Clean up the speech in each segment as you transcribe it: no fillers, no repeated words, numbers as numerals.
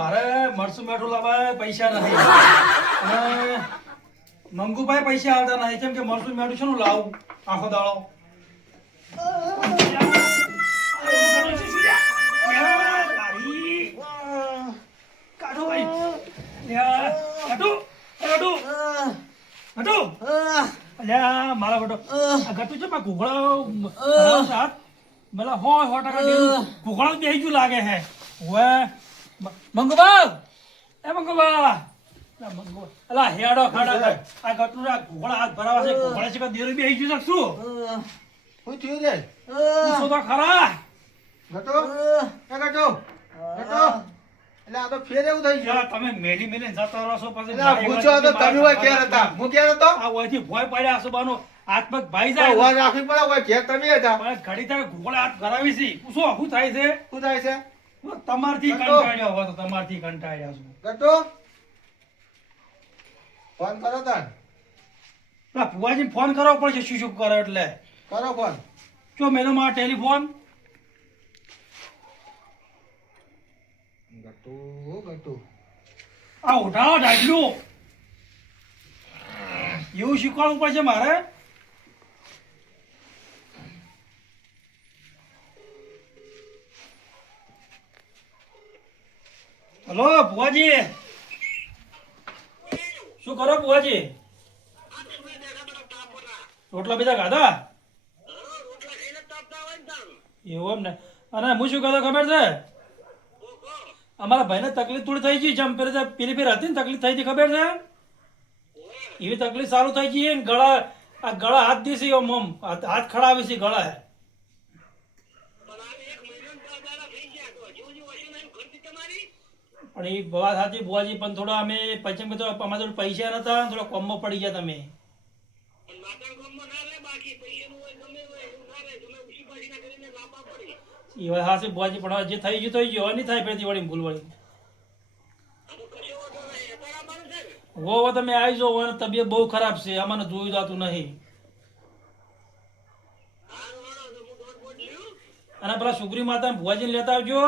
મારે મરસું મેઠું લાવવા પૈસા નથી અને મંગુભાઈ પૈસા આવતા નહીં કેમ કે મરસું મેઠું છે ને લાવું આખો દાડો કાઢો ભાઈ અલ્યા મારા બેટો ગટુ છે પણ ઘોઘળો સાથ મને 100% ઘોઘળો બેહી ગયું લાગે હે હવે મંગુબા એ મંગુબા અલા હેડો ખાડા આ ગટુ ના ઘોઘળા હાથ ભરાવા છે ઘોઘળા છે કે દેરું બેહી ગયું શું હું થયું રે પૂછો તો ખરા ગટો એ ગટો ગટો એટલે આ તો ફેર એવું થઈ ગયું તમે મેલી મેલી જતા રહો છો પછી એટલે પૂછો તો તમે હોય ઘેર હતા હું ઘેર હતો આ ઓયથી ભોય પડ્યા સુબાનો આત્મક ભાઈ જાય ઉભા રાખવી પડે હોય ઘેર તમે હતા પણ ઘડી તારે ઘોઘળા હાથ ભરાવી છે પૂછો શું થાય છે શું થાય છે તમારથી કંટાળ્યો હો તો તમારથી કંટાળ્યા છું ગટો ફોન કરો તાર પેલા ભુવાજીને ફોન કરવો પડશે શું શું કરે એટલે કરો ફોન જો મેલો માં ટેલિફોન ગટુ ગટુ આ ઉઠાવો ડાઢલું એવું શીખવાડવું પડશે મારે હલો ભુવાજી શું કરો ભુવાજી રોટલા બીજા ખાધા એવું એમ ને અને હું શું કહેતો ખબર છે અમારા ભાઈને તકલીફ થોડી થઈ ગઈ જેમ પેલી ફેર હતી ને તકલીફ થઈ હતી ખબર છે એવી તકલીફ સારું થઈ ગઈ ને ગળા આ ગળા હાથ દીધી મમ હાથ ખડાવી છે ગળા પણ એ વાત સાચી બુવાજી પણ થોડા અમે પછી તો અમારા જોડે પૈસા નતા થોડા કોમમાં પડી ગયા તમે એ વાત સાચી બુવાજી પણ જે થઈ ગયું થઈ ગયું નહીં થાય ફેરથી વળી ભૂલ વળી વો તમે આવી જાઓ અને તબિયત બહુ ખરાબ છે અમારે જોયું જાતું નહીં અને પેલા સુગ્રી માતા ભુવાજીને લેતા આવજો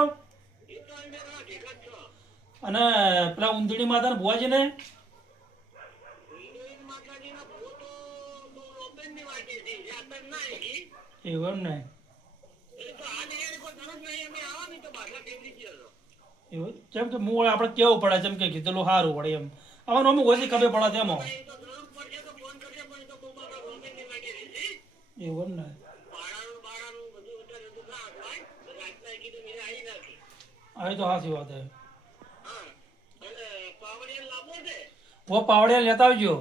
અને પેલા ઊંધડી માતા ભુવાજીને એવું એમ ને એવું જેમ કે હું આપણે કેવું પડે જેમ કે કીધેલું સારું પડે એમ અમારે અમુક ઓછી ખબર પડે તેમાં એવું એમ ને આવી તો સાચી વાત હે વો પાવડિયા લેતા આવજો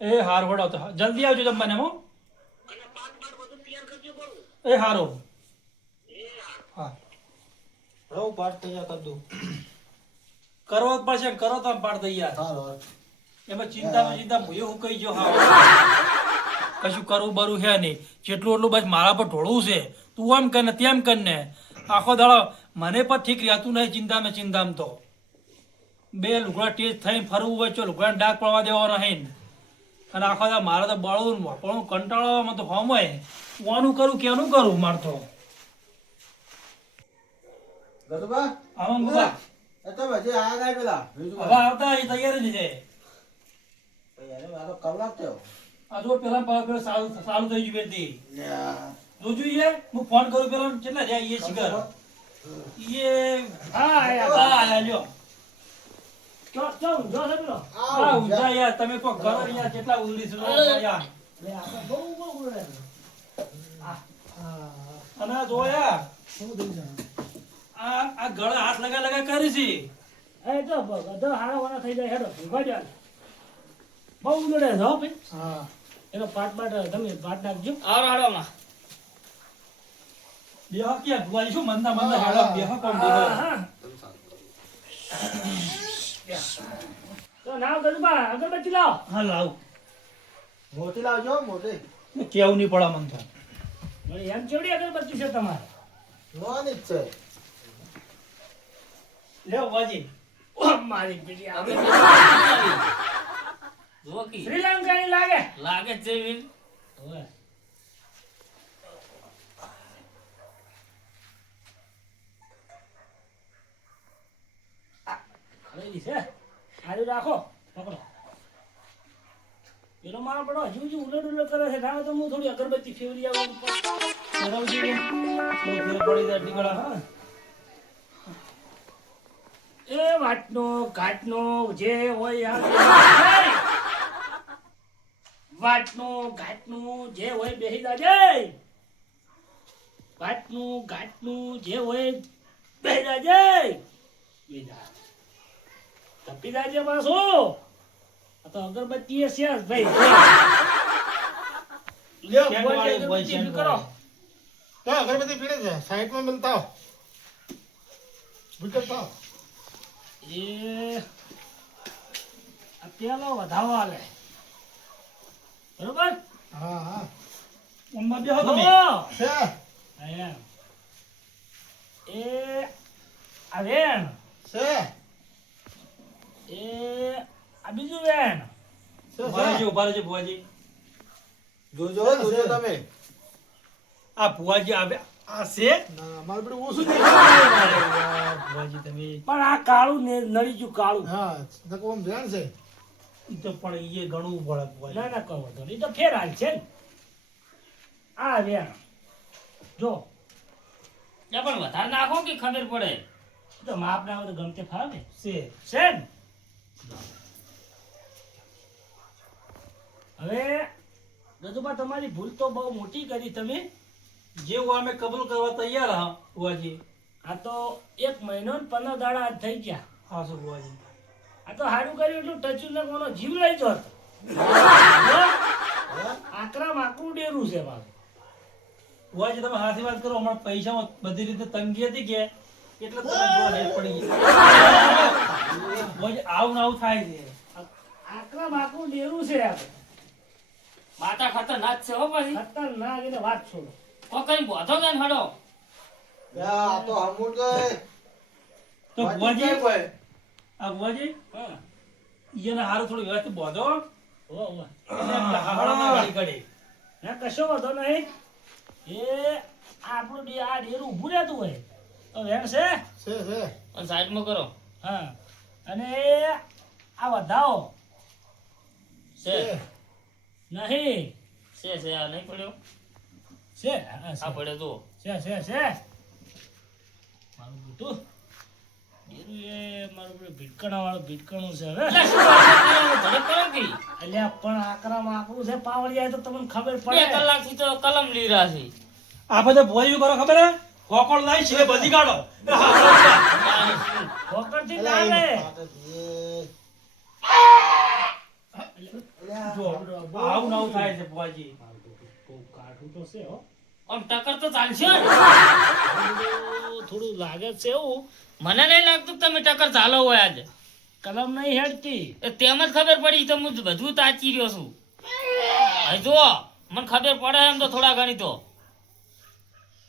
એ હાર વડો તો જલ્દી આવજો જમવાને એમાં એ હારો હા રહું પાઠ તૈયાર કરી દઉં કરવો જ પડશે કરો તો પાડ તૈયાર એમાં ચિંતા હું એવું કહી જો હા કશું કરવું બરું છે નહીં જેટલું એટલું બસ મારા પર ઢોળવું છે તું આમ કર ને તેમ કર ને આખો દાડો મને પણ ઠીક રહેતું નહીં ચિંતામાં તો બે લુગડા ટેસ્ટ થઈને ફરવું હોય તો લુગડા ડાક પડવા દેવા નહીં અને આખો દાડો મારે તો બળવું પણ કંટાળવામાં તો હોમ હોય હું કરું કેનું કરું મારે તો ગટુબા આમાં મુકા એ તો હજી આયા નહીં પેલા હવે આવતા એ તૈયાર જ છે આ તો કલાક થયો આ જો પેલા સારું થઈ ગયું બેટી જોજો યાર હું ફોન કરું પેલા કેટલા રહ્યા એ શિખર એ હા આયા લ્યો ચો જો છે પેલો આ ઉજા યાર તમે કો ઘર યાર કેટલા ઉલડી છો યાર લે આ બહુ ઉલડે અને જોયા શું થઈ જાય આ ગળા હાથ લગા કરી છે એ તો બધો હારા વાળા થઈ જાય હેડો ભગવાન બહુ ઉલડે છે હો ભાઈ હા એનો પાટ તમે પાટ નાખજો હાડોમાં બેહો કે ભુવાજી શું મંદા હેડો બેહો કોણ દેવો તો નાવ ગજબા અગરબત્તી લાવ હા લાવ મોટી લાવજો મોટી કેવું નહીં પડે મન તો એમ કેવડી અગરબત્તી છે તમારે લોની જ છે લે ભુવાજી મારી પેલી જોકી શ્રીલંકાની લાગે લાગે છે વિન ઓય અગરબત્તી છે આરી રાખો પકડો પેલો મારો પડો હજુ હજુ ઉલટ ઉલટ કરે છે ના તો હું થોડી અગરબત્તી ફેવરી આવું બરાબર છે થોડો ફેર પડી જાય ટીકડા હા એ વાટનો ઘાટનો જે હોય વાટનો ઘાટનું જે હોય બેહી જાજે વાટનું ઘાટનું જે હોય બેહી જાજે બેજા તપી જાજે પાછો આ તો અગરબત્તી છે ભાઈ લ્યો શેક બોલ વાળી, બોલ અગરબત્તી શેક બી કરો તો અગરબત્તી પીડે છે સાઈડમાં મિલતા હો વિકટતા એ આ પેલો વધાવો આલે બરોબર હા હા ઊંઘમાં બેહો તમે હો છે આયા એ આ વેણ છે એ આ બીજું વેણ છે ઉભા રહેજો ઉભા રહેજો ભુવાજી જોજો જોજો તમે આ ભુવાજી આવ્યા આ છે ના મારે બધું ઓછું દેખાય ભુવાજી તમે પણ આ કાળું નળી ગયું કાળું હા નકો આમ ધ્યાન છે ઈ તો પણ ઈ ઘણું પડે ભુવાજી ના ના કહો તો નહીં તો ફેર હાલ છે ને આ વેણ જો યા પણ વધારે નાખો કે ખબર પડે તો માપ ના આવે તો ગમતે ફાવે છે છે ને હવે ગજુબા તમારી ભૂલ તો બહુ મોટી કરી તમે જેવું અમે કબૂલ કરવા તૈયાર હા ભુવાજી આ તો 1 મહિનો ને 15 દાડા આજ થઈ ગયા હા શું ભુવાજી આ તો સારું કર્યું એટલું ટચું ને કોનો જીવ લઈ જતો આકરા માકડું ડેરું છે મારું ભુવાજી તમે હાથી વાત કરો હમણાં પૈસામાં બધી રીતે તંગી હતી કે એટલે તમે જોવા હેર પડી ગઈ ભુવાજી આવું ને આવું થાય છે આકરા માકડું ડેરું છે આ માતા ખતરનાક છે હો પછી ખતરનાક એટલે વાત છોડો કોકરી બોધો કે હડો આ તો હમું ગઈ તો ભુવાજી કોઈ આ ભુવાજી હા એને હારું થોડું વ્યવસ્થિત બોધો ઓ ઓ હાડા ના ગાડી કાઢી ના કશો વાંધો નહીં એ આપણું આ ડેરું ઊભું રહેતું હોય તો વેણ છે છે અને સાઈડમાં કરો હા અને આ વધાવો છે નહીં છે આ નહીં પડ્યો છે હા, આ પડ્યો તો છે મારું બેટું ડેરું એ મારું પેલું ભીટકણા વાળું ભીટકણું છે હવે એટલે શું વાત કરવાનું? ધડક કરો કે અલ્યા પણ આકરામાં આકરું છે પાવડિયા તો તમને ખબર 2 પડે કલાકથી તો કલમ લઈ રહ્યા છે આ બધા ભુવાજી શું કરો ખબર હે કોકોડ લાઈ છે બધી કાઢો ફોકટથી ના લે જો આવું ને આવું થાય છે ભુવાજી બહુ કાઠું તો છે હો આમ ટક્કર તો ચાલશે ને થોડું લાગે છે એવું મને નહીં લાગતું કે તમે ટક્કર ચાલો હોય આજે કલમ નહીં હેડતી એ તેમ જ ખબર પડી તો હું બધું તાચી રહ્યો છું હવે જો મને ખબર પડે એમ તો થોડા ઘણી તો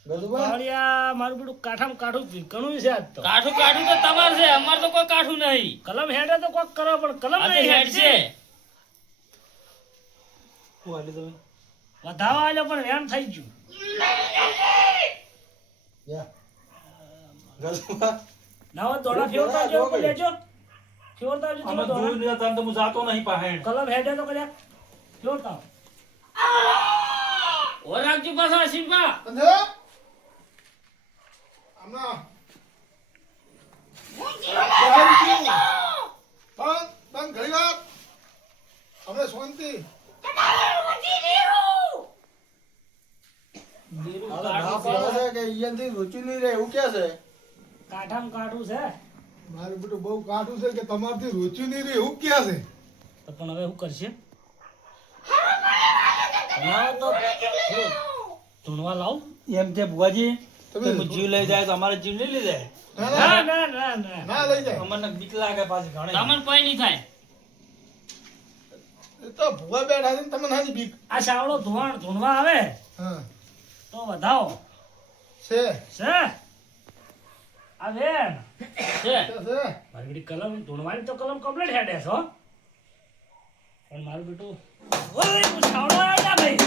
ગજુબા પાવડિયા મારું બેટું કાઠામાં કાઠું ભીટકણું છે આજ તો કાઠું કાઠું તો તમારે છે અમારે તો કોઈ કાઠું નહીં કલમ હેડે તો કોક કરો પણ કલમ આ તો નહીં હેડ હેડતી છે ભુવાજી તમે વધાવા આલ્યો પણ વેણ થઈ ગયું ગજુબા ના દોડા ફેરતા આવજો ઉપર લેજો ફેરતા આવજો અમે તમે દોડા. જોયું નહીં તો હું જાતો નહીં પાહેણ કલમ હેડે તો કદાચ ફેરતા આવો. ઓ રાખજો પાછા શિલ્પા અંધે આમના બંધ ઘણી વાત અમે શાંતિ કાઠામાં કાઠું છે મારું બેટું બહુ કાઠું છે કે તમારથી રૂચી નહીં રહી એવું ક્યાં છે તો પણ હવે શું કરશે લાવો તો ધૂણવા લાવ એમ કે ભુવાજી તમે તમે જીવ લઈ જાય તો અમારે જીવ નહીં લઈ જાય ના ના ના ના ના ના ના લઈ જાય અમને બીક લાગે પાછી ઘણી તમને કોઈ નહીં થાય એ તો ભૂવા બેઠા છે ને તમે નાની બીક આ સાવળો ધૂણવા આવે હા તો વધાવો છે છે આ વેણ છે છે મારી બેટી કલમ ધૂણવાની તો કલમ કમ્પ્લીટ હેડે છો પણ મારું બેટું ઓય હું સાવળો આવ્યા ભાઈ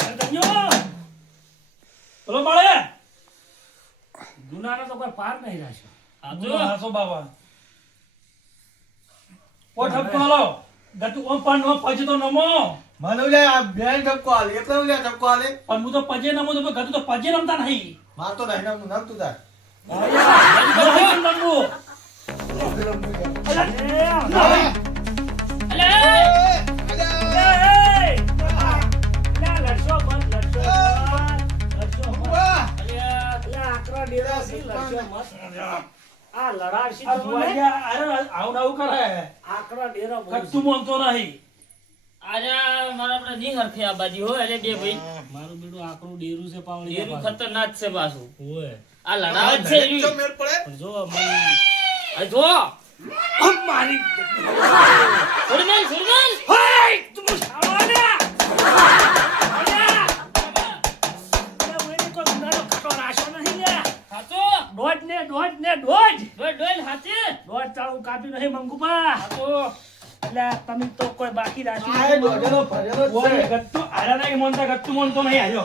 અરે ધન્યો. બોલો માળે જૂનાનો તો કોઈ પાર નહીં રાખ્યો. હાચો હાચો બાબા ઓ ઠપકો હાલો ગતું ઓમ પણ ઓમ પછી તો નમો મને લે આ બેન ઠપકો આલે એટલે લે ઠપકો આલે પણ હું તો પજે નમો તો ગતું તો પજે નમતા નહીં માર તો નહીં નામ નામ તું તાર નહીં નમવું. અલે, અલે અલે, લડશો મત, લડશો મત, લડશો મત. અલે, આકરા ડેરા છે, લડશો મત. આ લડાડશી આ તમને? ભુવાજી આવું આવું કરે આકરા ડેરા બહુ છે. કચ્છું માનતો નહીં આજે મારા આપણે નહીં હરખે આ બાજુ હો એટલે બે ભાઈ મારું બેટું આકરું ડેરું છે પાવડી એનું ખતરનાક છે પાછું ઓય આ લડાવ જ છે એની. મેળ પડે પણ જો મને આ જો મારી છોડી મેલ છોડી મેલ હોય તું સાવા દે દોઢ ને દોઢ ને દોઢ ડોલ ડોલ હાચે દોઢ ચાળું કાપી નહીં મંગુપા તો એટલે તમે તો કોઈ બાકી આ રાખ્યું દોડેલો ભરેલો જ ભુવાજી છે ગતું આડા નહીં માનતા ગતું માનતો નહીં આજો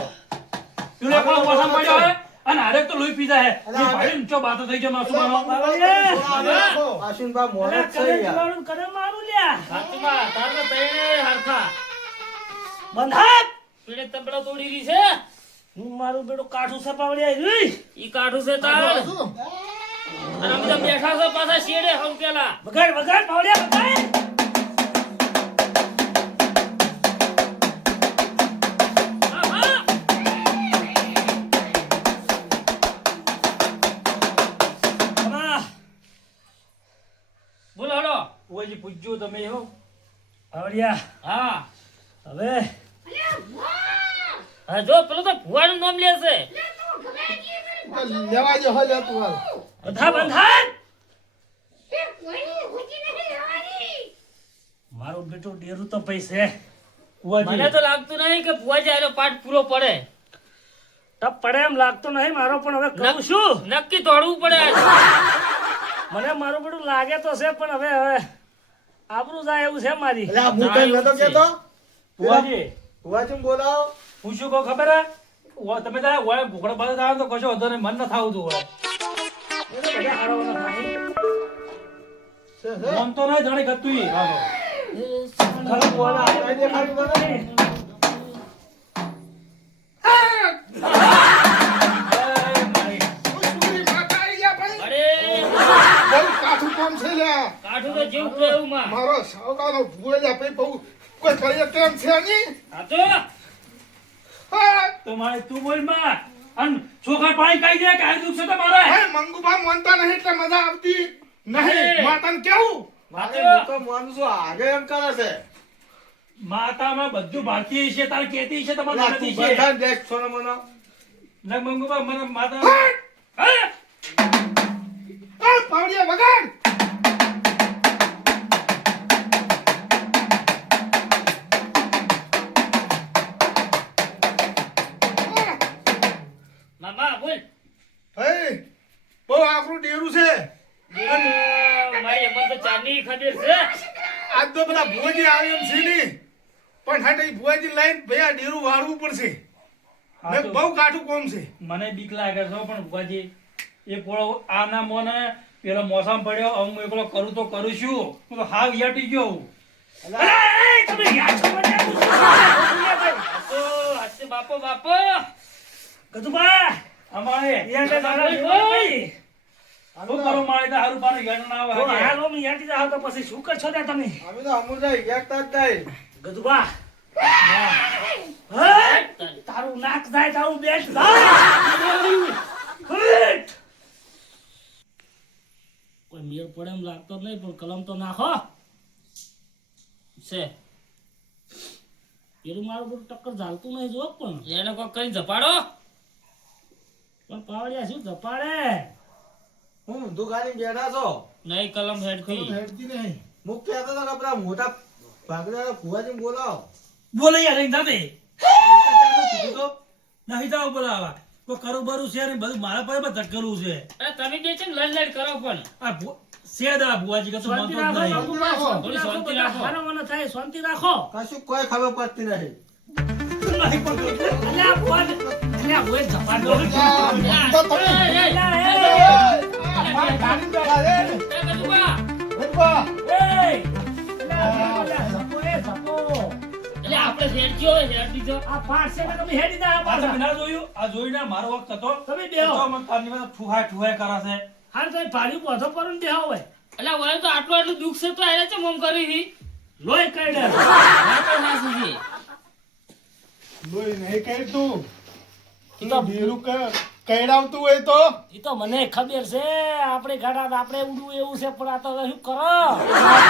પેલો એકલો પોસા પડ્યો હે અને હારે તો લોહી પીધા હે એ ભાઈ ઊંચો બાતો થઈ ગયો માસુ માનો આશુનબા મોર જ છે યાર કરે મારું લ્યા હાથમાં તાર તો તઈને હરખા બંધાત પીડે તબડા તોડી રહી છે હું મારું બેટું કાઠું સપાવડ્યા જોઈ ઈ કાઢું છે તાર અને અમે તો બેઠા છે પાછા શેડે હમ પેલા વગાડ વગાડ પાવડ્યા વગાડ હા હા બોલો હડો ભુવાજી પૂછજો તમે હો પાવડ્યા હા હવે હા જો પેલો તો ભુવાનું નામ લે છે લેવા જો હલે તું હાલ બધા બંધાત મારું બેટું ડેરું તો પૈસે ભુવાજી મને તો લાગતું નહીં કે ભુવાજી આનો પાઠ પૂરો પડે ટપ પડે એમ લાગતો નહીં મારો પણ હવે કહું છું નક્કી તોડવું પડે મને મારું બેટું લાગે તો છે પણ હવે હવે આબરૂ જાય એવું છે મારી એટલે આ હું કઈ નતો કેતો ભુવાજી ભુવાજી બોલાવો પૂછ્યું કહો ખબર હે તમે તારે ઓય ઘોકડા બાદ આવો તો કશો વધો નહીં મન ન થાવું તું ઓય એને બધા હારવાના થાય. છે છે મન તો નહીં જાણે ગતું ઈ હા ખરા બોલા આ દેખાડું મને અરે બહુ કાઠું કામ છે લ્યા. કાઠું તો જેવું કે એવું માં મારો સાવકાનો ભૂલ જ આપે બહુ કોઈ કરીએ કેમ છે નહીં? હા તો હા, તો મારે તું બોલ માં અન ચોખા પાણી કાઈ દે કે આ દુખ છે તમારે હે, મંગુબા માનતા નહીં એટલે મજા આવતી નહીં. માતાને કેવું? મારે હું તો માનું છું આગે એમ કરે છે માતામાં બધું ભારતીય છે તારે કેતી છે તમારે લા, નથી તું છે બધા દેખ સોનો મનો લગ મંગુબા મને માતા હટ! હે? આ પાવડિયા વગાડ. મામા બોલ હે, બહુ આકરું ડેરું છે. મારી અમર તો ચાંદની ખબર છે આજ તો પેલા ભુવાજી આવે એમ છે નહીં. પણ હાટ એ ભુવાજી લાઈન ભાઈ આ ડેરું વાળવું પડશે. હા ને તો બહુ કાઠું કોમ છે. મને બીક લાગે છે પણ ભુવાજી એ પોળો આના મોને પેલો મોસમ પડ્યો હવે હું એકલો કરું તો કરું છું હું તો હાવ યાટી ગયો હું. અરે, તમે યાદ છો મને એવું શું? તો હાથે બાપો બાપો ગધુબા, અમારે યાદ દાદા ભાઈ. શું કરું મારે તો હારું પાનું યાદ ના તો આવે હાલો મી યાદ જાવ તો પછી શું કરશો ત્યાં તમે? અમે તો અમુલ એકતા જ થાય ગધુબા. હે? તારું નાક જાય તારું બેસ જાય. હટ! કોઈ મેળ પડે એમ લાગતો જ નહીં પણ કલમ તો નાખો છે પેલું મારું બધું ટક્કર ચાલતું નહીં જો પણ એને કોઈ કરી ઝપાડો પાવડિયા શું ધપાડે હું ઊંધું ખાલી બેઠા છો નહીં કલમ હેડથી હેડતી નહીં. મુક કહેતો હતો કે પેલા મોટા ભાગના ભુવાજી બોલાવો બોલે યાર નહીં દાદે કીધું તો નહીં જાવ બોલાવા કોઈ કરું બરું છે ને બધું મારા પર ધટકેલું છે અરે તમે બે છે ને લડ લડ કરો પણ આ સેદા ભુવાજી કશું શાંતિ માનતો જ રાખો નહીં. બાપુબા, શાંતિ થોડી રાખો, શાંતિ બધા રાખો. હારા મને થાય શાંતિ રાખો કશું કોઈ ખબર પડતી નથી નહીં પડતું. અલ્યા, ફોન અલ્યા, ઓય ઝપાટો. તો તમે અલ્યા, મારે ગાડી બેઠા છે. એ ગજુબા, ગજુબા. એ, અલ્યા, ઝપો, એ ઝપો. એટલે આપણે શેઠજી હોય, શેઠજી તો. આ પાછે ને તમે હેડી દા, આ આ તમે પાછા. ના જોયું? આ જોઈને મારો વખત હતો. તમે બેહો. તો મને તારની પાસે ઠુહાય કરે છે. હાલ તો ભાડી પોધો પર ને બેહો હોય. એટલે વળી તો આટલું દુઃખ છે તો એને છે મમ કરી હતી. લોહી કઈડે. ના તો ના સુધી. લોહી નહીં કહી તું. ઈ તો ઢીરું કઈડાવતું હોય તો ઈ તો મને ખબર છે આપણે ગાડા આપણે ઉડવું એવું છે પણ આ તો હવે શું કરો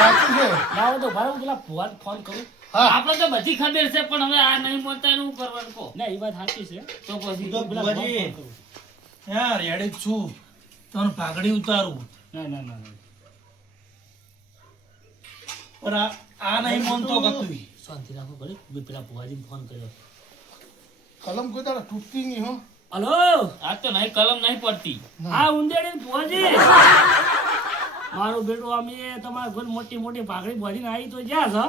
સાચું છે. ના હોય તો ભાઈ હું પેલા ભુવાને ફોન કરું હા. આપણે તો બધી ખબર છે પણ હવે આ નહીં મળતા એનું શું કરવાનું કહો. ના એ વાત સાચી છે તો પછી તો પેલા ભુવાને ભુવાજી, ફોન કરું. યાર રેડી જ છું. તમને પાઘડી ઉતારું. ના ના ના ના. પણ આ નહીં માનતો કતું. શાંતિ રાખો ભલે મેં પેલા ભુવાજીને ફોન કર્યો કલમ કોઈ તારા તૂટતી નહીં હો. હલો આજ તો નહીં કલમ નહીં પડતી. આ ઉંદેડી ભુવાજી મારું બેટું અમે તમારા ઘર મોટી મોટી ભાગડી ભુવાજીને આવી તો જ્યાં છે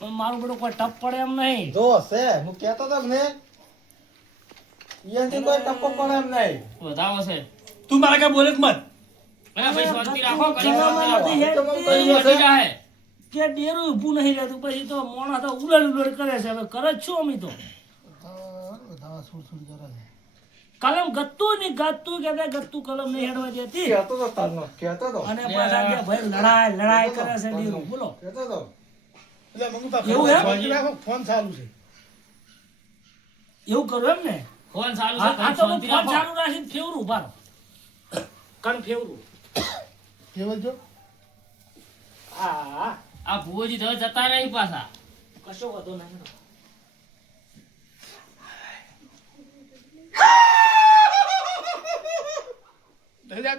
પણ મારું બેટું કોઈ ટપ પડે એમ નહીં જો છે હું કહેતો તો ને ઈયાથી કોઈ ટપ્પો પડે એમ નહીં. વધાવો છે. તું મારા કાંઈ બોલે જ મત. અરે ભાઈ શાંતિ રાખો, ઘડી ચલો, શાંતિ રાખો. નથી હેડતી. વધી જાહે. કે ડેરું ઊભું નહીં રહેતું પછી તો મોણા તો ઉલડ ઉલડ કરે છે હવે કરે જ છું અમે તો બધા સુડ કરે છે. કલમ ગત્તું નહીં ગત્તું ગત્તું કલમ નહીં હેડવા દેતી કહેતો તો તારનો કહેતો તો અને પાછા બે ભાઈ લડાઈ કરે છે ડેરું બોલો કહેતો તો એટલે મંગુબા એવું એમ? શાંતિ રાખો, ફોન ચાલુ છે. એવું કરું એમ ને ફોન ચાલુ છે, આ તો હું શાંતિ ફોન રાખો. ચાલુ રાખીને ફેવરું ઉભા રહો કણ ફેવરું કેવલ જો હા આ ભુવોજી તો હવે જતા રહી પાછા. કશો વાંધો નહીં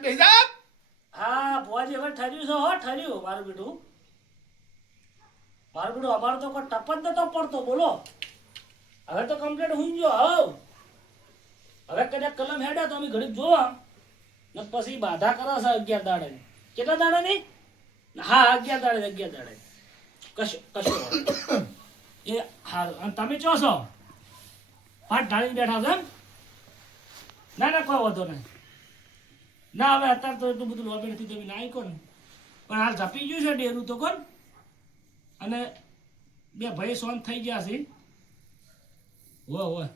બેહી જા. હા ભુવાજી હવે ઠર્યું છે હો ઠર્યું મારું બેટું અમારો તો કોઈ ટપ જ નતો પડતો બોલો હવે તો કમ્પ્લીટ હુઈ ગયો હવે કદાચ કલમ હેડ્યા તો અમે ઘડીક જોવા ને પછી બાધા કરે છે 11 દાડે કેટલા દાડે ની હા 11 દાડે કશો એ હારું અને તમે ચો છો પાટ ઢાળીને બેઠા છો એમ ના કોઈ વાંધો નહીં ના હવે અત્યારે તો એટલું બધું લોબી નથી તમે ના કોણ પણ હાલ ઝાપી ગયું છે ડેરું તો કોણ અને બે ભાઈ સોન થઈ ગયા છે હોય